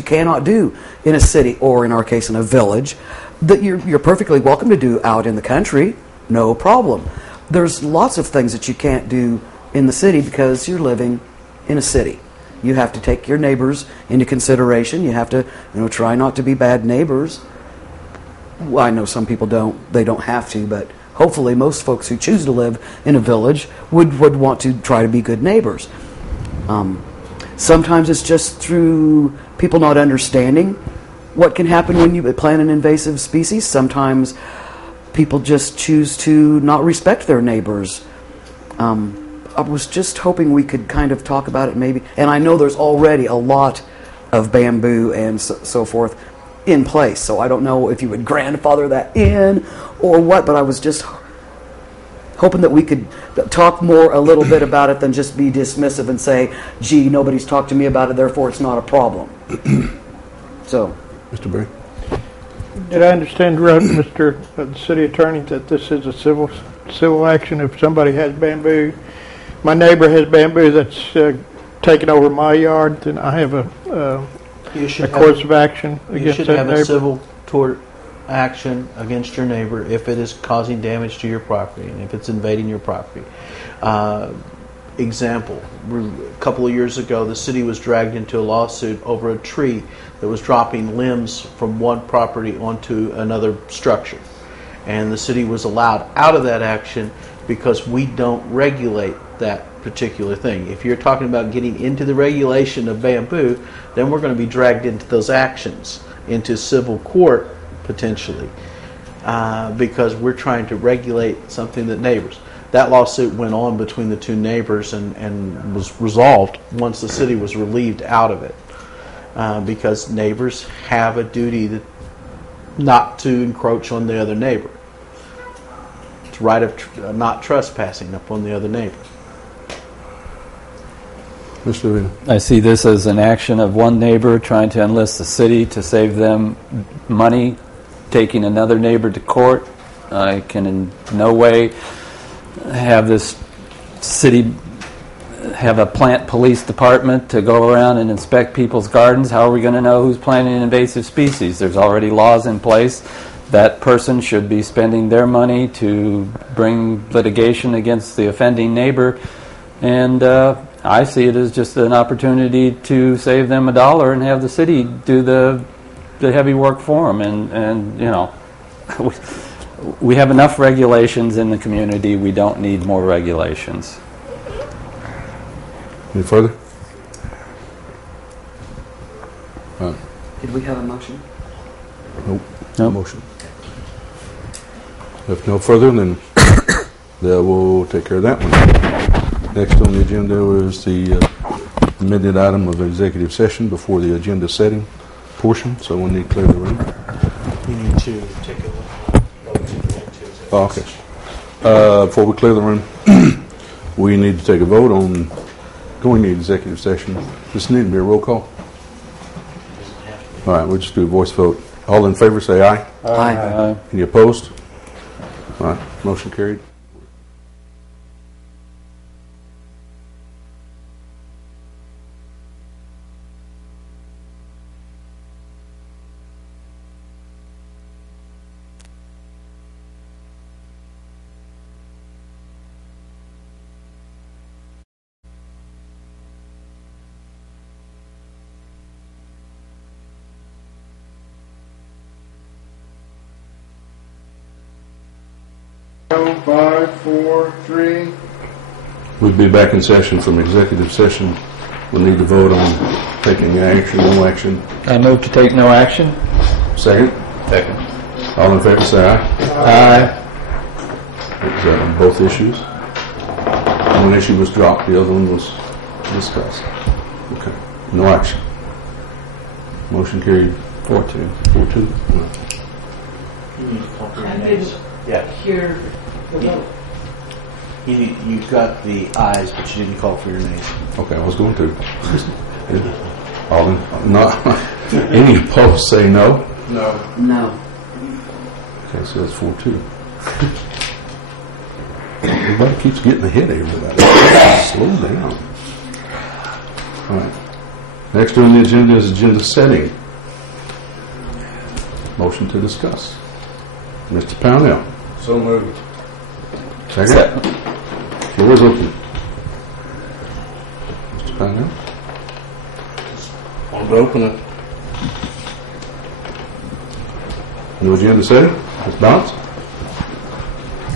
you cannot do in a city, or in our case in a village, that you're perfectly welcome to do out in the country, no problem. There's lots of things that you can't do in the city because you're living in a city. You have to take your neighbors into consideration. You have to, try not to be bad neighbors. Well, I know some people they don't have to, but hopefully most folks who choose to live in a village would want to try to be good neighbors. Sometimes it's just through people not understanding what can happen when you plant an invasive species. Sometimes people just choose to not respect their neighbors. I was just hoping we could kind of talk about it maybe. And I know there's already a lot of bamboo and so forth in place. So I don't know if you would grandfather that in or what, but I was just hoping that we could talk more a little bit about it than just be dismissive and say, gee, nobody's talked to me about it, therefore it's not a problem. So, Mr. Berry? Did I understand right, Mr. The City Attorney, that this is a civil action if somebody has bamboo? My neighbor has bamboo that's taken over my yard, then I have a course of action against that neighbor. You should have a civil tort action against your neighbor if it is causing damage to your property and if it's invading your property. Example, a couple of years ago, the city was dragged into a lawsuit over a tree that was dropping limbs from one property onto another structure. And the city was allowed out of that action because we don't regulate that particular thing. If you're talking about getting into the regulation of bamboo, then we're going to be dragged into those actions, into civil court potentially, because we're trying to regulate something that neighbors. That lawsuit went on between the two neighbors and was resolved once the city was relieved out of it, because neighbors have a duty not to encroach on the other neighbor. It's right of not trespassing upon the other neighbor. Mr. Arena. I see this as an action of one neighbor trying to enlist the city to save them money, taking another neighbor to court. I can in no way have this city have a plant police department to go around and inspect people's gardens. How are we going to know who's planting an invasive species? There's already laws in place. That person should be spending their money to bring litigation against the offending neighbor. And I see it as just an opportunity to save them $1 and have the city do the heavy work for them. And we have enough regulations in the community. We don't need more regulations. Any further? did we have a motion? Nope. No motion. If no further, then we'll take care of that one. Next on the agenda is the amended item of executive session before the agenda setting portion, so we'll need to clear the room. You need to take a look. Oh, okay. Before we clear the room, we need to take a vote on going to executive session. This need to be a roll call. All right, we'll just do a voice vote. All in favor say aye. Aye. Any opposed? All right, motion carried. Five, four, three. We'll be back in session from executive session. We'll need to vote on taking action, no action. I move to take no action. Second? Second. All in favor say aye. Aye. Is that on both issues? One issue was dropped, the other one was discussed. Okay. No action. Motion carried 4-2. 4-2? You need to call for your I names. didn't Yeah. hear the vote. You got the ayes, but you didn't call for your names. Okay, I was going to. All in, not any opposed say no. No. No. Okay, so it's 4-2. Everybody keeps getting ahead of everybody. Slow down. All right. Next on the agenda is agenda setting. Motion to discuss. Mr. Pownell. So moved. Second. Floor is open. Mr. Pownell. Want to open it? No agenda setting. Ms. Bounce.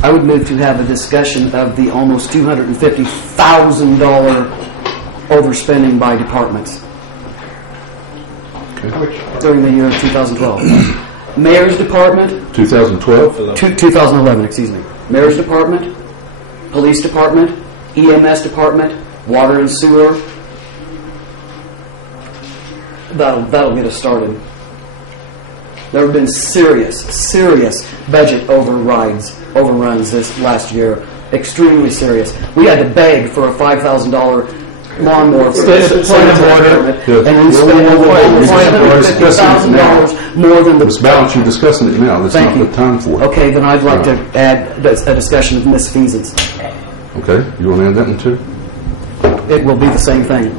I would move to have a discussion of the almost $250,000 overspending by departments during the year of 2012. Mayor's Department, 2012. 2011, excuse me. Mayor's Department, Police Department, EMS Department, Water and Sewer. That'll get us started. There have been serious budget overruns this last year. Extremely serious. We had to beg for a $5,000 lawnmower for the department, and we spent over $150,000 more than the. Ms. Balance, you're discussing it now. That's not the time for it. Okay, then I'd like to add a discussion of misfeasance. Okay, you want to add that one too? It will be the same thing.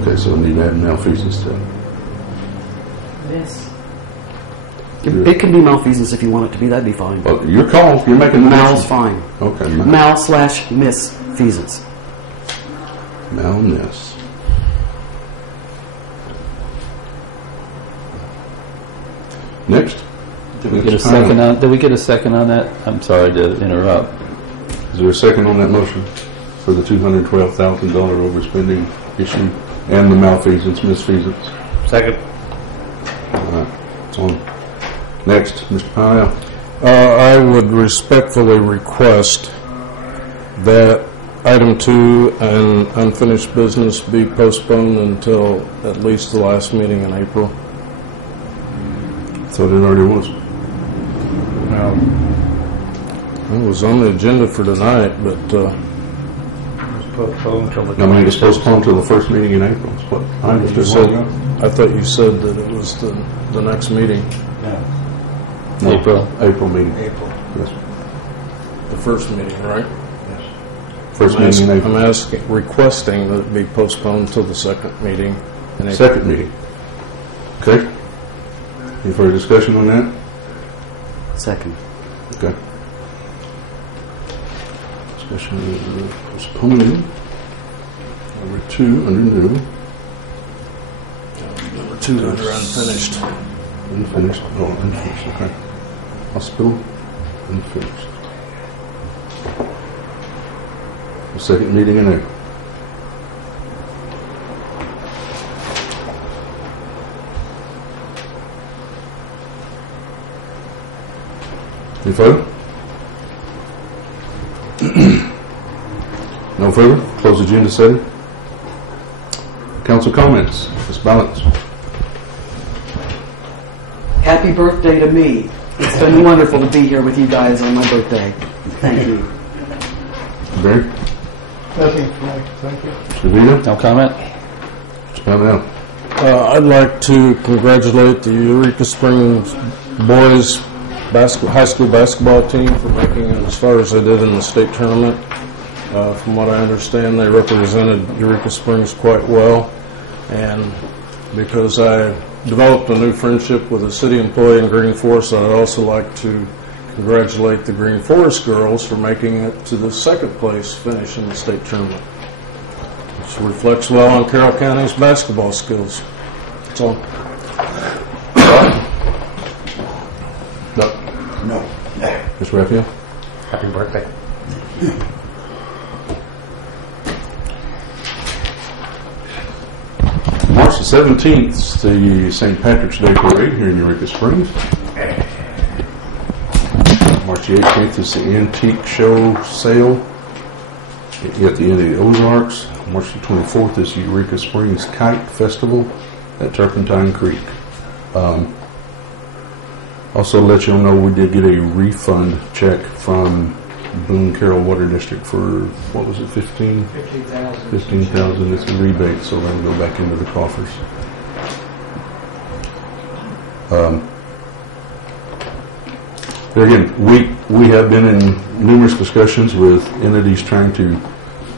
Okay, so we need to add malfeasance to it. Yes. It can be malfeasance if you want it to be. That'd be fine. Well, your call. You're making the Mal's motion. fine. Okay. Mal/misfeasance. Malmiss. Next. Did we get a second on? Did we get a second on that? I'm sorry to interrupt. Is there a second on that motion for the $212,000 overspending issue and the malfeasance, misfeasance? Second. All right. It's on. Next, Mr. Powell. I would respectfully request that item 2 and unfinished business be postponed until at least the last meeting in April. Thought it already was. It was on the agenda for tonight, but Postponed till the. I mean, it's postponed to the first meeting in April. That's what I understood. I thought you said that it was the next meeting, No, April meeting. April. Yes. the first meeting, right? Yes. First meeting in April. I'm requesting that it be postponed till the second meeting in April. Second meeting. Okay. Any further discussion on that? Second. Okay. Discussion of postponing. Number 2 under new. Number 2 under unfinished. Unfinished. Oh, unfinished. Okay. Hospital. Unfinished. The second meeting in April. Any further? No further? Close agenda setting. Council comments. Ms. Balance. Happy birthday to me. It's been wonderful to be here with you guys on my birthday. Thank you. Barry. Nothing tonight, thank you. Davina. No comment? Mr. Pownell. I'd like to congratulate the Eureka Springs boys high school basketball team for making it as far as they did in the state tournament. From what I understand, they represented Eureka Springs quite well, and because I developed a new friendship with a city employee in Green Forest, I'd also like to congratulate the Green Forest girls for making it to the second place finish in the state tournament, which reflects well on Carroll County's basketball skills. That's all. No. Mr. Raphael. Happy birthday. March the 17th, the St. Patrick's Day Parade here in Eureka Springs. March the 18th is the Antique Show Sale at the end of the Ozarks. March the 24th is Eureka Springs Kite Festival at Turpentine Creek. Also, to let you all know, we did get a refund check from Boone Carroll Water District for, what was it, 15,000? 15,000. It's a rebate, so that'll go back into the coffers. There again, we have been in numerous discussions with entities trying to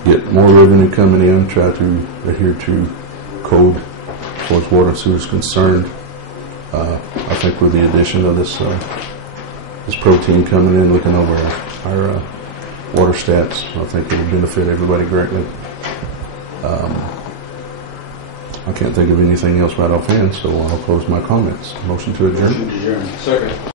get more revenue coming in, try to adhere to code as far as water and sewer is concerned. I think with the addition of this protein coming in, looking over our water stats, I think it will benefit everybody greatly. I can't think of anything else right offhand, so I'll close my comments. Motion to adjourn. Second.